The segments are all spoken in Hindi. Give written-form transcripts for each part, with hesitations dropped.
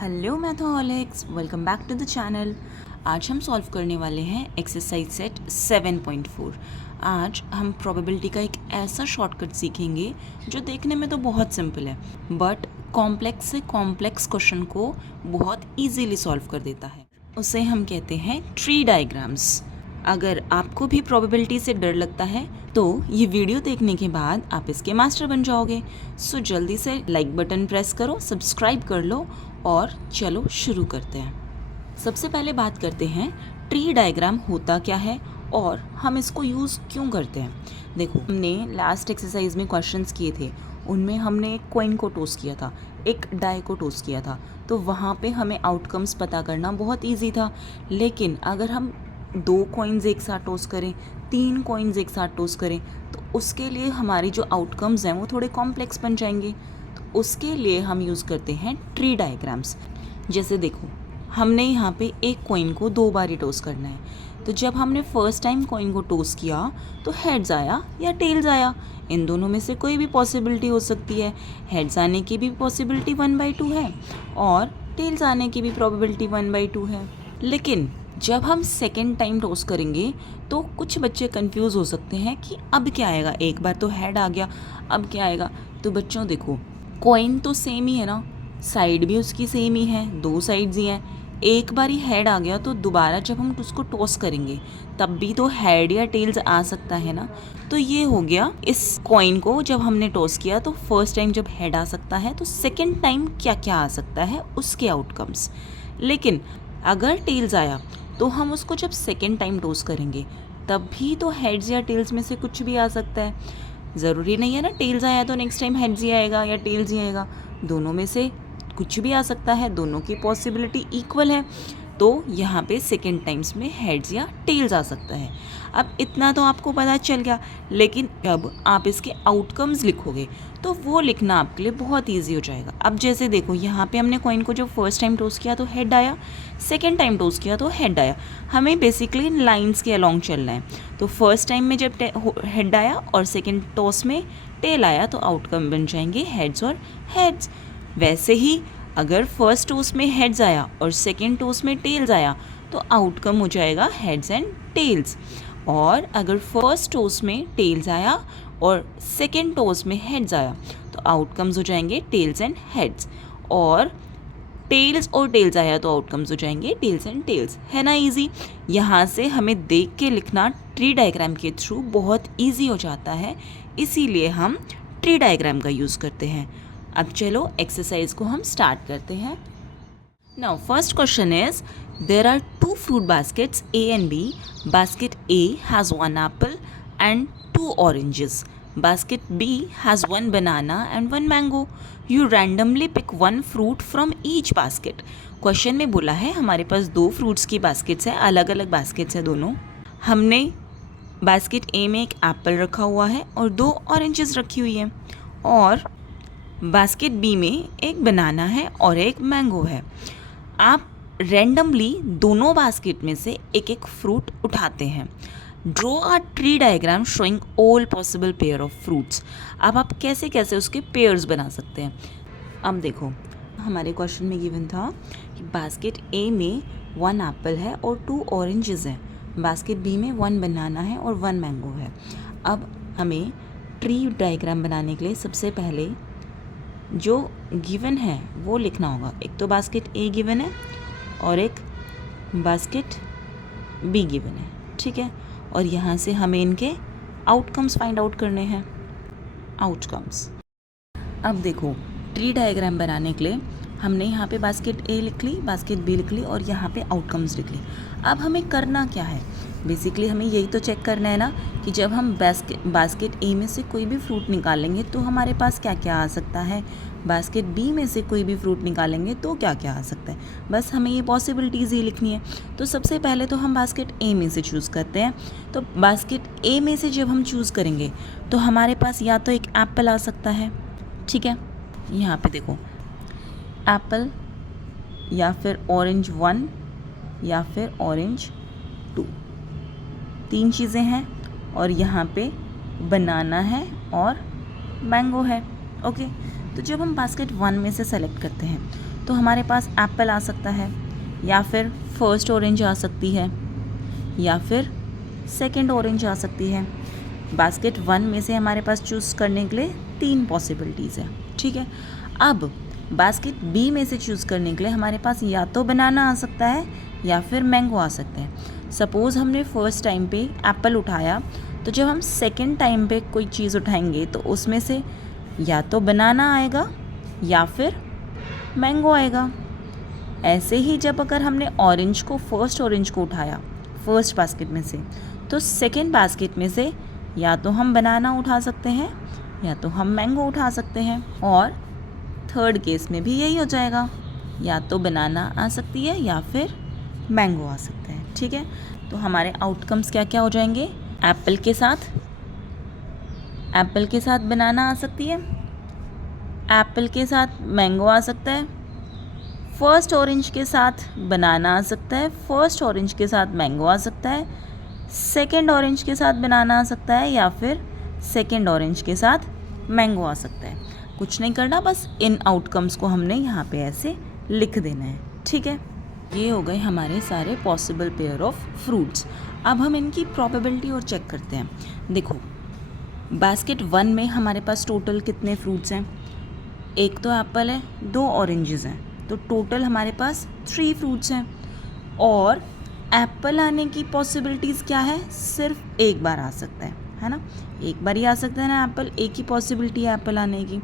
Hello Mathoholics, welcome back to the channel. आज हम सॉल्व करने वाले हैं एक्सरसाइज सेट 7.4। आज हम प्रोबेबिलिटी का एक ऐसा शॉर्टकट सीखेंगे जो देखने में तो बहुत सिंपल है बट कॉम्प्लेक्स से कॉम्प्लेक्स क्वेश्चन को बहुत इजीली सॉल्व कर देता है। उसे हम कहते हैं ट्री डायग्राम्स। अगर आपको भी प्रोबेबिलिटी से डर लगता है तो ये वीडियो देखने के बाद आप इसके मास्टर बन जाओगे। सो जल्दी से लाइक बटन प्रेस करो, सब्सक्राइब कर लो और चलो शुरू करते हैं। सबसे पहले बात करते हैं ट्री डायग्राम होता क्या है और हम इसको यूज़ क्यों करते हैं। देखो, हमने लास्ट एक्सरसाइज में क्वेश्चंस किए थे, उनमें हमने एक कॉइन को टॉस किया था, एक डाई को टॉस किया था, तो वहाँ पे हमें आउटकम्स पता करना बहुत ईजी था। लेकिन अगर हम 2 कॉइन्स एक साथ टॉस करें, 3 कॉइन्स एक साथ टॉस करें, तो उसके लिए हमारी जो आउटकम्स हैं वो थोड़े कॉम्प्लेक्स बन जाएंगे। तो उसके लिए हम यूज़ करते हैं ट्री डायग्राम्स। जैसे देखो, हमने यहाँ पे एक कॉइन को 2 बार ही टॉस करना है, तो जब हमने फर्स्ट टाइम कॉइन को टॉस किया तो हेड्स आया या टेल्स आया। इन दोनों में से कोई भी पॉसिबिलिटी हो सकती है। हेड्स आने की भी पॉसिबिलिटी 1/2 है और टेल्स आने की भी प्रोबेबिलिटी 1/2 है। लेकिन जब हम सेकेंड टाइम टॉस करेंगे तो कुछ बच्चे कंफ्यूज हो सकते हैं कि अब क्या आएगा, एक बार तो हेड आ गया, अब क्या आएगा। तो बच्चों देखो, कॉइन तो सेम ही है ना, साइड भी उसकी सेम ही है, 2 साइड्स ही हैं। एक बार ही हेड आ गया तो दोबारा जब हम उसको टॉस करेंगे तब भी तो हेड या टेल्स आ सकता है ना। तो ये हो गया, इस कॉइन को जब हमने टॉस किया तो फर्स्ट टाइम जब हेड आ सकता है तो सेकेंड टाइम क्या क्या आ सकता है उसके आउटकम्स। लेकिन अगर टेल्स आया तो हम उसको जब सेकेंड टाइम टॉस करेंगे तब भी तो हेड्स या टेल्स में से कुछ भी आ सकता है। ज़रूरी नहीं है ना टेल्स आया तो नेक्स्ट टाइम हेड्स ही आएगा या टेल्स ही आएगा, दोनों में से कुछ भी आ सकता है, दोनों की पॉसिबिलिटी इक्वल है। तो यहाँ पे सेकेंड टाइम्स में हेड्स या टेल्स आ सकता है। अब इतना तो आपको पता चल गया, लेकिन अब आप इसके आउटकम्स लिखोगे तो वो लिखना आपके लिए बहुत ईजी हो जाएगा। अब जैसे देखो, यहाँ पे हमने कॉइन को जो फर्स्ट टाइम टॉस किया तो हेड आया, सेकेंड टाइम टॉस किया तो हेड आया। हमें बेसिकली लाइन्स के अलॉन्ग चलना है। तो फर्स्ट टाइम में जब हेड आया और सेकेंड टॉस में टेल आया तो आउटकम बन जाएंगे हेड्स और हेड्स। वैसे ही अगर फर्स्ट टॉस में हेड्स आया और सेकेंड टॉस में टेल्स आया तो आउटकम हो जाएगा हेड्स एंड टेल्स। और अगर फर्स्ट टॉस में टेल्स आया और सेकेंड टॉस में हेड्स आया तो आउटकम्स हो जाएंगे टेल्स एंड हेड्स। और टेल्स और टेल्स आया तो आउटकम्स हो जाएंगे टेल्स एंड टेल्स। है ना इजी। यहाँ से हमें देख के लिखना ट्री डायग्राम के थ्रू बहुत इजी हो जाता है, इसीलिए हम ट्री डायग्राम का यूज़ करते हैं। अब चलो एक्सरसाइज को हम स्टार्ट करते हैं। Now first question is, there are 2 fruit baskets A and B. Basket A has 1 apple and 2 oranges. Basket B has 1 banana and 1 mango. You randomly pick 1 fruit from each basket. Question में बोला है हमारे पास 2 फ्रूट्स की बास्केट्स हैं, अलग अलग बास्केट्स हैं दोनों। हमने बास्केट ए में एक एप्पल रखा हुआ है और 2 ऑरेंजेस रखी हुई है, और बास्केट बी में एक बनाना है और एक मैंगो है। आप रैंडमली दोनों बास्केट में से एक एक फ्रूट उठाते हैं। Draw a tree diagram showing all possible pair of fruits. अब आप कैसे कैसे उसके पेयर्स बना सकते हैं। अब देखो, हमारे क्वेश्चन में गिवन था कि बास्केट ए में 1 एप्पल है और 2 ऑरेंजेस हैं, बास्केट बी में 1 बनाना है और 1 मैंगो है। अब हमें ट्री डायग्राम बनाने के लिए सबसे पहले जो गिवन है वो लिखना होगा। एक तो बास्केट ए गिवन है और एक बास्केट बी गिवन है, ठीक है। और यहाँ से हमें इनके आउटकम्स फाइंड आउट करने हैं। आउटकम्स, अब देखो, ट्री डायग्राम बनाने के लिए हमने यहाँ पे बास्केट ए लिख ली, बास्केट बी लिख ली और यहाँ पे आउटकम्स लिख ली। अब हमें करना क्या है, बेसिकली हमें यही तो चेक करना है ना कि जब हम बास्केट ए में से कोई भी फ्रूट निकालेंगे तो हमारे पास क्या क्या आ सकता है, बास्केट बी में से कोई भी फ्रूट निकालेंगे तो क्या क्या आ सकता है। बस हमें ये पॉसिबिलिटीज़ ही लिखनी है। तो सबसे पहले तो हम बास्केट ए में से चूज़ करते हैं। तो बास्केट ए में से जब हम चूज़ करेंगे तो हमारे पास या तो एक एप्पल आ सकता है, ठीक है, यहाँ पे देखो, एप्पल या फिर ऑरेंज 1 या फिर ऑरेंज 2, 3 चीज़ें हैं। और यहाँ पे बनाना है और मैंगो है, ओके। तो जब हम बास्केट 1 में से सेलेक्ट करते हैं तो हमारे पास एप्पल आ सकता है, या फिर फर्स्ट ऑरेंज आ सकती है, या फिर सेकंड ऑरेंज आ सकती है। बास्केट 1 में से हमारे पास चूज़ करने के लिए 3 पॉसिबिलिटीज़ है, ठीक है। अब बास्केट बी में से चूज़ करने के लिए हमारे पास या तो बनाना आ सकता है या फिर मैंगो आ सकता है। सपोज़ हमने फर्स्ट टाइम पे एप्पल उठाया, तो जब हम सेकंड टाइम पे कोई चीज़ उठाएंगे तो उसमें से या तो बनाना आएगा या फिर मैंगो आएगा। ऐसे ही जब अगर हमने फर्स्ट ऑरेंज को उठाया फर्स्ट बास्केट में से, तो सेकंड बास्केट में से या तो हम बनाना उठा सकते हैं या तो हम मैंगो उठा सकते हैं। और थर्ड केस में भी यही हो जाएगा, या तो बनाना आ सकती है या फिर मैंगो आ सकता है, ठीक है। तो हमारे आउटकम्स क्या क्या हो जाएंगे? एप्पल के साथ बनाना आ सकती है, एप्पल के साथ मैंगो आ सकता है, फर्स्ट ऑरेंज के साथ बनाना आ सकता है, फर्स्ट ऑरेंज के साथ मैंगो आ सकता है, सेकंड ऑरेंज के साथ बनाना आ सकता है, या फिर सेकंड ऑरेंज के साथ मैंगो आ सकता है। कुछ नहीं करना, बस इन आउटकम्स को हमने यहाँ पे ऐसे लिख देना है, ठीक है। ये हो गए हमारे सारे पॉसिबल पेयर ऑफ फ्रूट्स। अब हम इनकी प्रोबेबिलिटी और चेक करते हैं। देखो, बास्केट 1 में हमारे पास टोटल कितने फ्रूट्स हैं? एक तो एप्पल है, 2 ऑरेंजेस हैं, तो टोटल हमारे पास 3 फ्रूट्स हैं। और एप्पल आने की पॉसिबिलिटीज़ क्या है? सिर्फ एक बार आ सकता है ना, एक बार ही आ सकता है ना एप्पल, एक ही पॉसिबिलिटी है एप्पल आने की।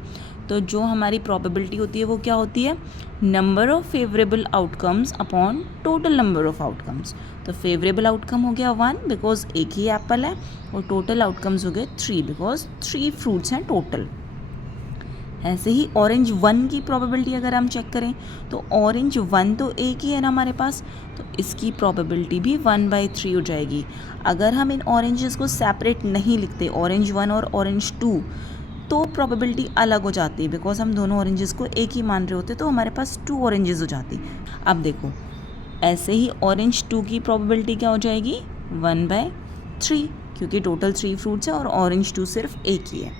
तो जो हमारी प्रोबेबिलिटी होती है वो क्या होती है? Number of favourable outcomes upon total number of outcomes. तो फेवरेबल आउटकम हो गया 1 बिकॉज एक ही एप्पल है, और टोटल आउटकम्स हो गए 3 बिकॉज 3 फ्रूट्स हैं टोटल। ऐसे ही ऑरेंज 1 की प्रोबेबिलिटी अगर हम चेक करें, तो ऑरेंज 1 तो एक ही है ना हमारे पास, तो इसकी प्रोबेबिलिटी भी 1/3 हो जाएगी। अगर हम इन ऑरेंजेस को सेपरेट नहीं लिखते, ऑरेंज 1 और ऑरेंज 2, तो प्रोबेबिलिटी अलग हो जाती है बिकॉज हम दोनों ऑरेंजेस को एक ही मान रहे होते, तो हमारे पास 2 ऑरेंजेस हो जाती। अब देखो, ऐसे ही ऑरेंज 2 की प्रोबेबिलिटी क्या हो जाएगी? 1/3, क्योंकि टोटल 3 फ्रूट्स है और ऑरेंज 2 सिर्फ एक ही है,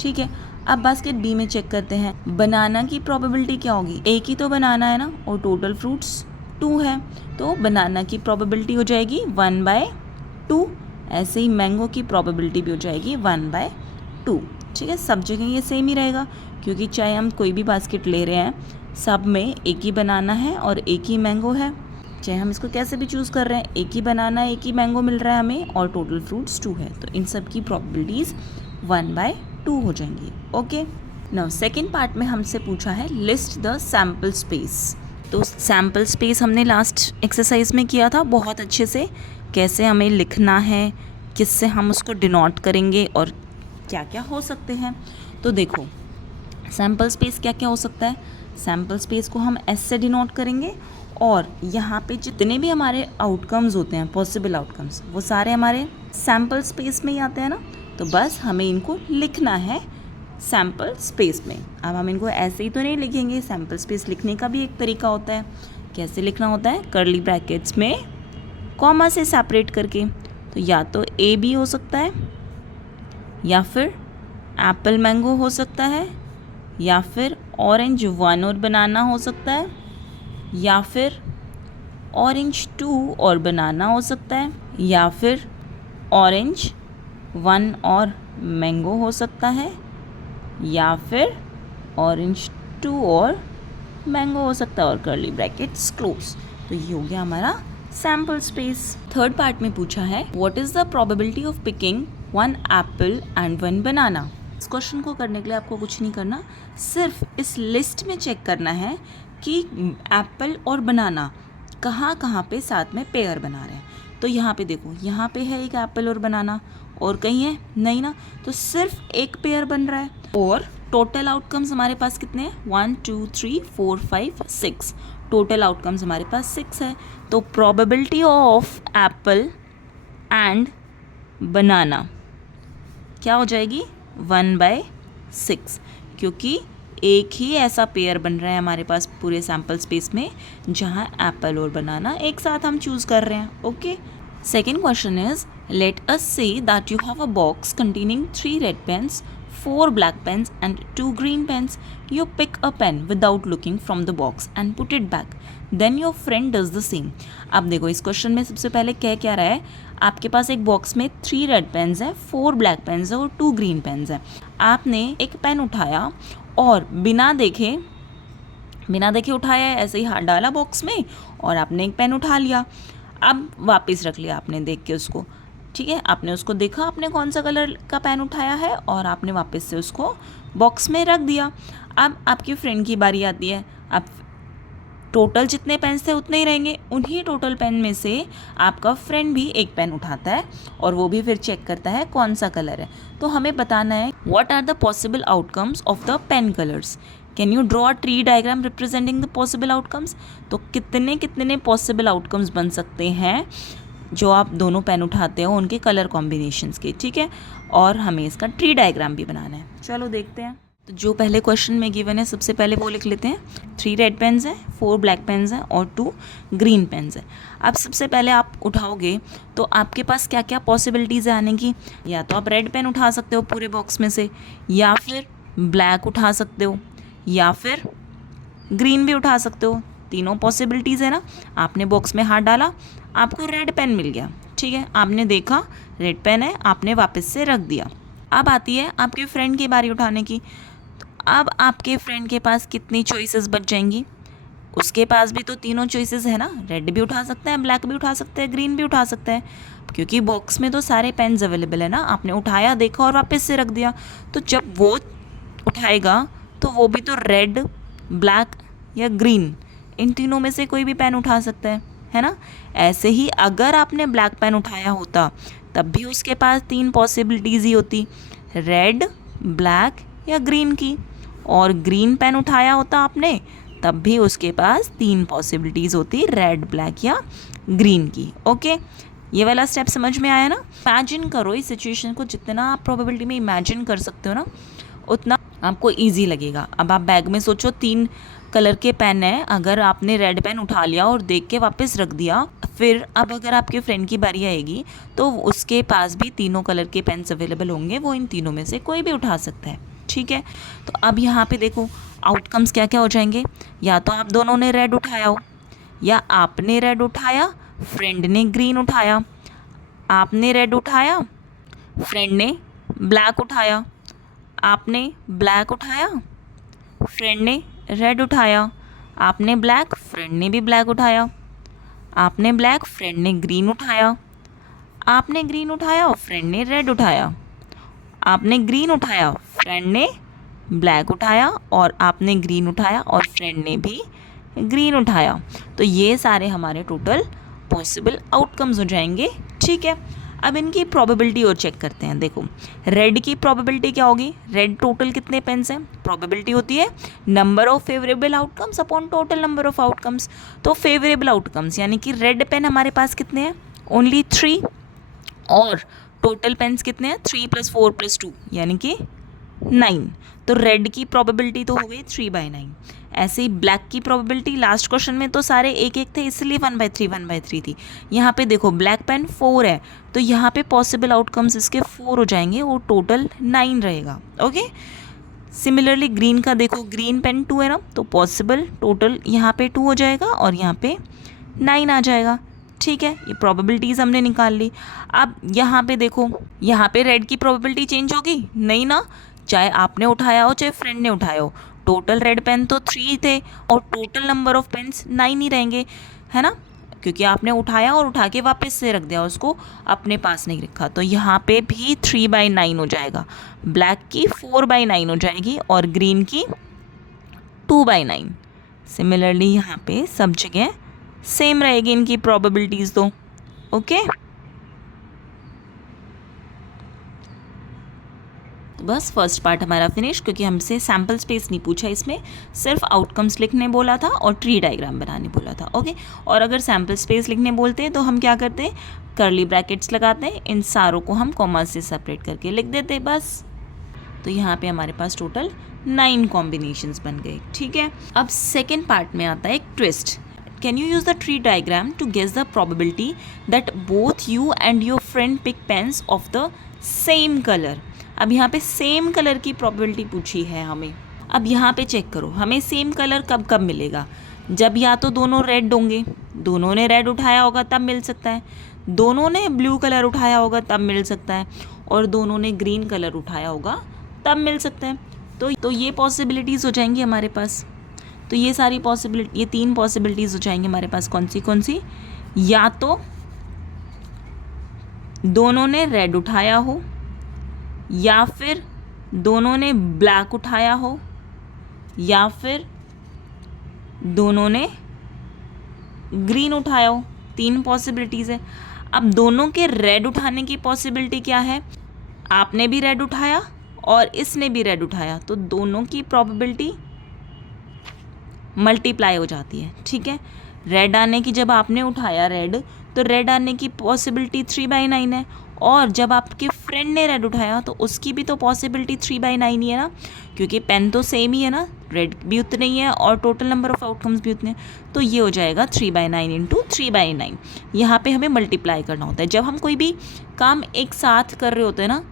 ठीक है। अब बास्केट बी में चेक करते हैं, बनाना की प्रोबेबिलिटी क्या होगी? एक ही तो बनाना है ना, और टोटल फ्रूट्स 2 है, तो बनाना की प्रोबेबिलिटी हो जाएगी 1/2। ऐसे ही मैंगो की प्रोबेबिलिटी भी हो जाएगी 1/2, ठीक है। सब जगह ये सेम ही रहेगा, क्योंकि चाहे हम कोई भी बास्केट ले रहे हैं, सब में एक ही बनाना है और एक ही मैंगो है। चाहे हम इसको कैसे भी चूज़ कर रहे हैं, एक ही बनाना, एक ही मैंगो मिल रहा है हमें, और टोटल फ्रूट्स 2 है, तो इन सब की प्रोबेबिलिटीज़ 1/2 हो जाएंगी, ओके। नाउ सेकेंड पार्ट में हमसे पूछा है लिस्ट द सैम्पल स्पेस। तो सैम्पल स्पेस हमने लास्ट एक्सरसाइज में किया था बहुत अच्छे से, कैसे हमें लिखना है, किससे हम उसको डिनोट करेंगे और क्या क्या हो सकते हैं। तो देखो, सैम्पल स्पेस क्या क्या हो सकता है? सैम्पल स्पेस को हम एस से डिनोट करेंगे, और यहाँ पे जितने भी हमारे आउटकम्स होते हैं, पॉसिबल आउटकम्स, वो सारे हमारे सैम्पल स्पेस में ही आते हैं ना, तो बस हमें इनको लिखना है सैम्पल स्पेस में। अब हम इनको ऐसे ही तो नहीं लिखेंगे, सैम्पल स्पेस लिखने का भी एक तरीका होता है। कैसे लिखना होता है? कर्ली ब्रैकेट्स में कॉमा से सेपरेट करके। तो या तो ए बी हो सकता है, या फिर एप्पल मैंगो हो सकता है, या फिर ऑरेंज 1 और बनाना हो सकता है, या फिर ऑरेंज 2 और बनाना हो सकता है, या फिर ऑरेंज 1 और मैंगो हो सकता है, या फिर ऑरेंज 2 और मैंगो हो सकता है, और कर्ली ब्रैकेट्स क्लोज। तो ये हो गया हमारा सैम्पल स्पेस। थर्ड पार्ट में पूछा है what is the probability of picking 1 Apple and 1 बनाना। इस क्वेश्चन को करने के लिए आपको कुछ नहीं करना, सिर्फ इस लिस्ट में चेक करना है कि एप्पल और बनाना कहाँ कहाँ पे साथ में पेयर बना रहे हैं। तो यहाँ पे देखो, यहाँ पे है एक एप्पल और बनाना, और कहीं है नहीं ना, तो सिर्फ एक पेयर बन रहा है। और टोटल आउटकम्स हमारे पास कितने हैं? 1 2 3 4 5 6, टोटल आउटकम्स हमारे पास 6 है। तो प्रोबेबिलिटी ऑफ एप्पल एंड बनाना क्या हो जाएगी? 1/6, क्योंकि एक ही ऐसा पेयर बन रहा है हमारे पास पूरे सैम्पल स्पेस में जहाँ एप्पल और बनाना एक साथ हम चूज़ कर रहे हैं, okay. Second question is let us say that you have a box containing 3 red pens, 4 black pens and 2 green pens. You pick a pen without looking from the box and put it back. Then your friend does the same. अब देखो इस क्वेश्चन में सबसे पहले कह क्या रहा है, आपके पास एक बॉक्स में 3 रेड पेन्स है, 4 ब्लैक पेन्स है और 2 ग्रीन पेन्स है. आपने एक पेन उठाया और बिना देखे उठाया है, ऐसे ही हाथ डाला बॉक्स में और आपने एक पेन उठा लिया. अब वापस रख लिया आपने देख के उसको, ठीक है, आपने उसको देखा आपने कौन सा कलर का पेन उठाया है और आपने वापस से उसको बॉक्स में रख दिया. अब आपकी फ्रेंड की बारी आती है. अब टोटल जितने पेन थे उतने ही रहेंगे. उन्हीं टोटल पेन में से आपका फ्रेंड भी एक पेन उठाता है और वो भी फिर चेक करता है कौन सा कलर है. तो हमें बताना है what are the possible outcomes of the pen colours. Can you draw a tree diagram representing the possible outcomes. तो कितने पॉसिबल आउटकम्स बन सकते हैं जो आप दोनों पेन उठाते हो उनके कलर कॉम्बिनेशंस के, ठीक है. और हमें इसका ट्री डायग्राम भी बनाना है. चलो देखते हैं. तो जो पहले क्वेश्चन में गिवन है सबसे पहले वो लिख लेते हैं. 3 रेड पेन्स हैं, 4 ब्लैक पेन्स हैं और 2 ग्रीन पेन्स हैं. अब सबसे पहले आप उठाओगे तो आपके पास क्या क्या पॉसिबिलिटीज़ है आने की. या तो आप रेड पेन उठा सकते हो पूरे बॉक्स में से, या फिर ब्लैक उठा सकते हो, या फिर ग्रीन भी उठा सकते हो. तीनों पॉसिबिलिटीज़ है ना. आपने बॉक्स में हाथ डाला, आपको रेड पेन मिल गया, ठीक है, आपने देखा रेड पेन है, आपने वापस से रख दिया. अब आती है आपके फ्रेंड की बारी उठाने की. तो अब आपके फ्रेंड के पास कितनी चॉइसेस बच जाएंगी. उसके पास भी तो तीनों चॉइसेस है ना. रेड भी उठा सकता है, ब्लैक भी उठा सकता है, ग्रीन भी उठा सकता है, क्योंकि बॉक्स में तो सारे पेन्स अवेलेबल है ना. आपने उठाया, देखा और वापस से रख दिया. तो जब वो उठाएगा तो वो भी तो रेड, ब्लैक या ग्रीन इन तीनों में से कोई भी पेन उठा सकता है ना. ऐसे ही अगर आपने ब्लैक पेन उठाया होता तब भी उसके पास 3 पॉसिबिलिटीज़ ही होती, रेड, ब्लैक या ग्रीन की. और ग्रीन पेन उठाया होता आपने तब भी उसके पास 3 पॉसिबिलिटीज़ होती, रेड, ब्लैक या ग्रीन की. ओके, ये वाला स्टेप समझ में आया ना. इमेजिन करो इस सिचुएशन को. जितना आप प्रोबेबिलिटी में इमेजिन कर सकते हो ना उतना आपको ईजी लगेगा. अब आप बैग में सोचो 3 कलर के पेन है, अगर आपने रेड पेन उठा लिया और देख के वापस रख दिया, फिर अब अगर आपके फ्रेंड की बारी आएगी तो उसके पास भी तीनों कलर के पेन्स अवेलेबल होंगे, वो इन तीनों में से कोई भी उठा सकता है, ठीक है. तो अब यहाँ पे देखो आउटकम्स क्या क्या हो जाएंगे. या तो आप दोनों ने रेड उठाया हो, या आपने रेड उठाया, फ्रेंड ने ग्रीन उठाया, आपने रेड उठाया, फ्रेंड ने ब्लैक उठाया, आपने ब्लैक उठाया, फ्रेंड ने रेड उठाया, आपने ब्लैक, फ्रेंड ने भी ब्लैक उठाया, आपने ब्लैक, फ्रेंड ने ग्रीन उठाया, आपने ग्रीन उठाया, फ्रेंड ने रेड उठाया, आपने ग्रीन उठाया, फ्रेंड ने ब्लैक उठाया, और आपने ग्रीन उठाया और फ्रेंड ने भी ग्रीन उठाया. तो ये सारे हमारे टोटल पॉसिबल आउटकम्स हो जाएंगे, ठीक है. अब इनकी प्रोबेबिलिटी और चेक करते हैं. देखो रेड की प्रोबेबिलिटी क्या होगी. रेड टोटल कितने पेन्स हैं. प्रोबेबिलिटी होती है number of favourable outcomes upon total number of outcomes. तो फेवरेबल आउटकम्स यानी कि रेड पेन हमारे पास कितने हैं, ओनली 3. और टोटल पेन्स कितने हैं, 3 + 4 + 2 यानी कि 9. तो रेड की प्रोबेबिलिटी तो हो गई 3/9. ऐसे ही ब्लैक की प्रोबेबिलिटी, लास्ट क्वेश्चन में तो सारे एक एक थे इसलिए 1/3 थी. यहाँ पे देखो ब्लैक पेन 4 है तो यहाँ पे पॉसिबल आउटकम्स इसके 4 हो जाएंगे, वो टोटल 9 रहेगा. ओके, सिमिलरली ग्रीन का देखो, ग्रीन पेन 2 है ना, तो पॉसिबल टोटल यहाँ पे 2 हो जाएगा और यहाँ पे 9 आ जाएगा, ठीक है. ये प्रोबेबिलिटीज़ हमने निकाल ली. अब यहाँ पे देखो, यहाँ पे रेड की प्रोबेबिलिटी चेंज होगी नहीं ना, चाहे आपने उठाया हो चाहे फ्रेंड ने उठाया हो. टोटल रेड पेन तो 3 थे और टोटल नंबर ऑफ पेन्स 9 ही रहेंगे, है ना, क्योंकि आपने उठाया और उठा के वापस से रख दिया, उसको अपने पास नहीं रखा. तो यहाँ पे भी 3/9 हो जाएगा, ब्लैक की 4/9 हो जाएगी और ग्रीन की 2/9. सिमिलरली यहाँ पे सब जगह सेम रहेगी इनकी प्रोबेबिलिटीज़. तो ओके, बस फर्स्ट पार्ट हमारा फिनिश, क्योंकि हमसे सैम्पल स्पेस नहीं पूछा, इसमें सिर्फ आउटकम्स लिखने बोला था और ट्री डायग्राम बनाने बोला था. ओके, और अगर सैम्पल स्पेस लिखने बोलते हैं तो हम क्या करते हैं, कर्ली ब्रैकेट्स लगाते हैं, इन सारों को हम कॉमा से सेपरेट करके लिख देते हैं बस. तो यहाँ पे हमारे पास टोटल 9 कॉम्बिनेशंस बन गए, ठीक है. अब सेकेंड पार्ट में आता है एक twist. Can you use the tree diagram to guess the probability that both you and your friend pick pens of the same color? अब यहाँ पे सेम कलर की प्रोबेबिलिटी पूछी है हमें। अब यहाँ पे चेक करो, हमें सेम कलर कब कब मिलेगा, जब या तो दोनों रेड होंगे, दोनों ने रेड उठाया होगा तब मिल सकता है, दोनों ने ब्लू कलर उठाया होगा तब मिल सकता है, और दोनों ने ग्रीन कलर उठाया होगा तब मिल सकता है। तो ये पॉसिबिलिटीज़ हो जाएंगी हमारे पास। तो ये सारी पॉसिबिलिटी, ये 3 पॉसिबिलिटीज़ हो जाएंगी हमारे पास। कौन सी? या तो दोनों ने रेड उठाया हो, या फिर दोनों ने ब्लैक उठाया हो, या फिर दोनों ने ग्रीन उठाया हो। 3 पॉसिबिलिटीज़ है। अब दोनों के रेड उठाने की पॉसिबिलिटी क्या है, आपने भी रेड उठाया और इसने भी रेड उठाया, तो दोनों की प्रोबेबिलिटी मल्टीप्लाई हो जाती है। ठीक है, रेड आने की, जब आपने उठाया रेड, तो रेड आने की पॉसिबिलिटी 3/9 है, और जब आपके फ्रेंड ने रेड उठाया तो उसकी भी तो पॉसिबिलिटी 3/9 ही है ना, क्योंकि पेन तो सेम ही है ना, रेड भी उतने ही है और टोटल नंबर ऑफ आउटकम्स भी उतने। तो ये हो जाएगा 3/9 इंटू 3/9। यहाँ पे हमें मल्टीप्लाई करना होता है। जब हम कोई भी काम एक साथ कर रहे होते हैं ना,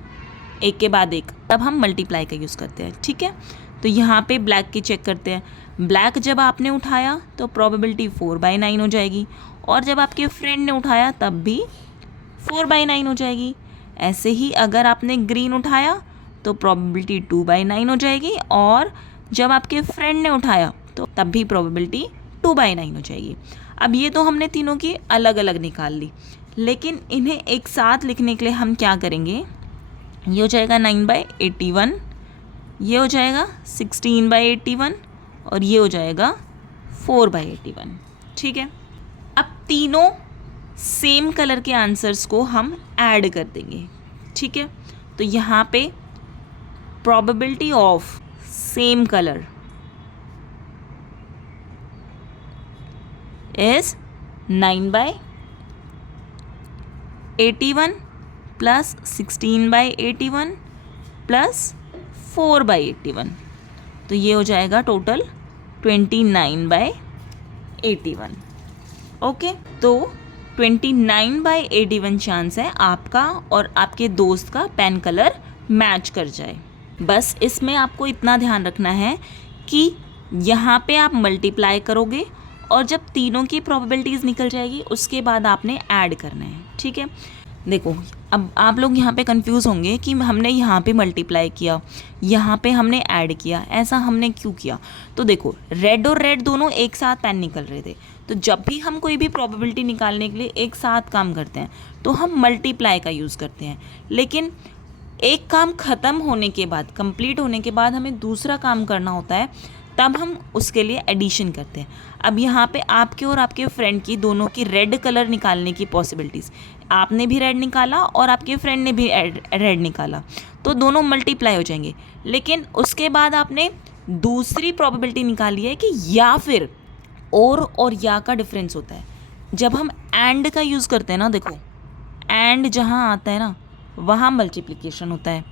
एक के बाद एक, तब हम मल्टीप्लाई का यूज़ करते हैं। ठीक है, तो यहाँ पे ब्लैक की चेक करते हैं। ब्लैक जब आपने उठाया तो प्रोबेबिलिटी 4/9 हो जाएगी, और जब आपके फ्रेंड ने उठाया तब भी 4/9 हो जाएगी। ऐसे ही अगर आपने ग्रीन उठाया तो प्रोबेबिलिटी 2/9 हो जाएगी, और जब आपके फ्रेंड ने उठाया तो तब भी प्रोबेबिलिटी 2/9 हो जाएगी। अब ये तो हमने तीनों की अलग अलग निकाल ली, लेकिन इन्हें एक साथ लिखने के लिए हम क्या करेंगे, ये हो जाएगा 9/81, ये हो जाएगा 16/81, और ये हो जाएगा 4/81। ठीक है, अब तीनों सेम कलर के आंसर्स को हम ऐड कर देंगे। ठीक है, तो यहाँ पे probability of same colour is 9/81 plus 16/81 plus 4/81, तो ये हो जाएगा टोटल 29/81। ओके, तो 29/81 चांस है आपका और आपके दोस्त का पेन कलर मैच कर जाए। बस इसमें आपको इतना ध्यान रखना है कि यहाँ पे आप मल्टीप्लाई करोगे, और जब तीनों की प्रोबेबिलिटीज़ निकल जाएगी उसके बाद आपने ऐड करना है। ठीक है, देखो अब आप लोग यहाँ पे कंफ्यूज होंगे कि हमने यहाँ पे मल्टीप्लाई किया, यहाँ पे हमने ऐड किया, ऐसा हमने क्यों किया। तो देखो, रेड और रेड दोनों एक साथ पेन निकल रहे थे, तो जब भी हम कोई भी प्रोबेबिलिटी निकालने के लिए एक साथ काम करते हैं तो हम मल्टीप्लाई का यूज़ करते हैं। लेकिन एक काम ख़त्म होने के बाद, कंप्लीट होने के बाद हमें दूसरा काम करना होता है, तब हम उसके लिए एडिशन करते हैं। अब यहाँ पे आपके और आपके फ्रेंड की दोनों की रेड कलर निकालने की पॉसिबिलिटीज़, आपने भी रेड निकाला और आपके फ्रेंड ने भी रेड निकाला, तो दोनों मल्टीप्लाई हो जाएंगे। लेकिन उसके बाद आपने दूसरी प्रोबेबिलिटी निकाली है कि या फिर और या का डिफरेंस होता है। जब हम एंड का यूज़ करते हैं ना, देखो एंड जहाँ आता है ना वहाँ मल्टीप्लिकेशन होता है,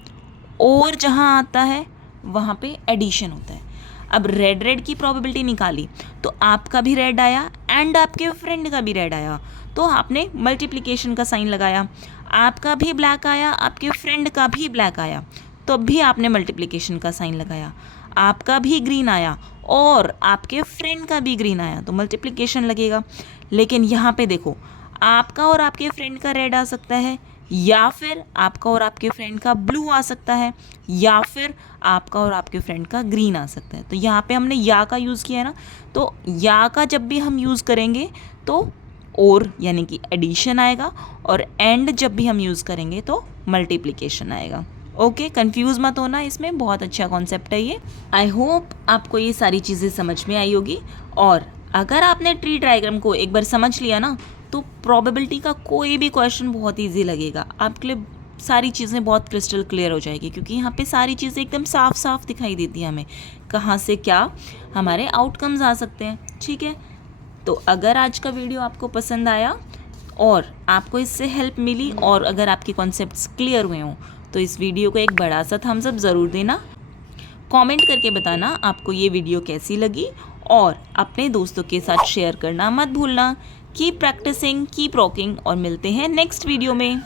और जहाँ आता है वहाँ पे एडिशन होता है। अब रेड रेड की प्रोबेबिलिटी निकाली तो आपका भी रेड आया एंड आपके फ्रेंड का भी रेड आया, तो आपने मल्टीप्लिकेशन का साइन लगाया। आपका भी ब्लैक आया, आपके फ्रेंड का भी ब्लैक आया, तो भी आपने मल्टीप्लिकेशन का साइन लगाया। आपका भी ग्रीन आया और आपके फ्रेंड का भी ग्रीन आया, तो मल्टीप्लिकेशन लगेगा। लेकिन यहाँ पे देखो, आपका और आपके फ्रेंड का रेड आ सकता है, या फिर आपका और आपके फ्रेंड का ब्लू आ सकता है, या फिर आपका और आपके फ्रेंड का ग्रीन आ सकता है। तो यहाँ पे हमने या का यूज़ किया है ना, तो या का जब भी हम यूज़ करेंगे तो और यानी कि एडिशन आएगा, और एंड जब भी हम यूज़ करेंगे तो मल्टीप्लिकेशन आएगा। ओके, कंफ्यूज मत होना, इसमें बहुत अच्छा कॉन्सेप्ट है ये। आई होप आपको ये सारी चीज़ें समझ में आई होगी, और अगर आपने ट्री डायग्राम को एक बार समझ लिया ना, तो प्रोबेबिलिटी का कोई भी क्वेश्चन बहुत ईजी लगेगा आपके लिए। सारी चीज़ें बहुत क्रिस्टल क्लियर हो जाएगी, क्योंकि यहाँ पे सारी चीज़ें एकदम साफ साफ दिखाई देती हैं हमें, कहाँ से क्या हमारे आउटकम्स आ सकते हैं। ठीक है, तो अगर आज का वीडियो आपको पसंद आया और आपको इससे हेल्प मिली, और अगर आपके कॉन्सेप्ट्स क्लियर हुए हों, तो इस वीडियो को एक बड़ा सा थम्स अप ज़रूर देना। कमेंट करके बताना आपको ये वीडियो कैसी लगी, और अपने दोस्तों के साथ शेयर करना मत भूलना। कीप प्रैक्टिसिंग, कीप रॉकिंग, और मिलते हैं नेक्स्ट वीडियो में।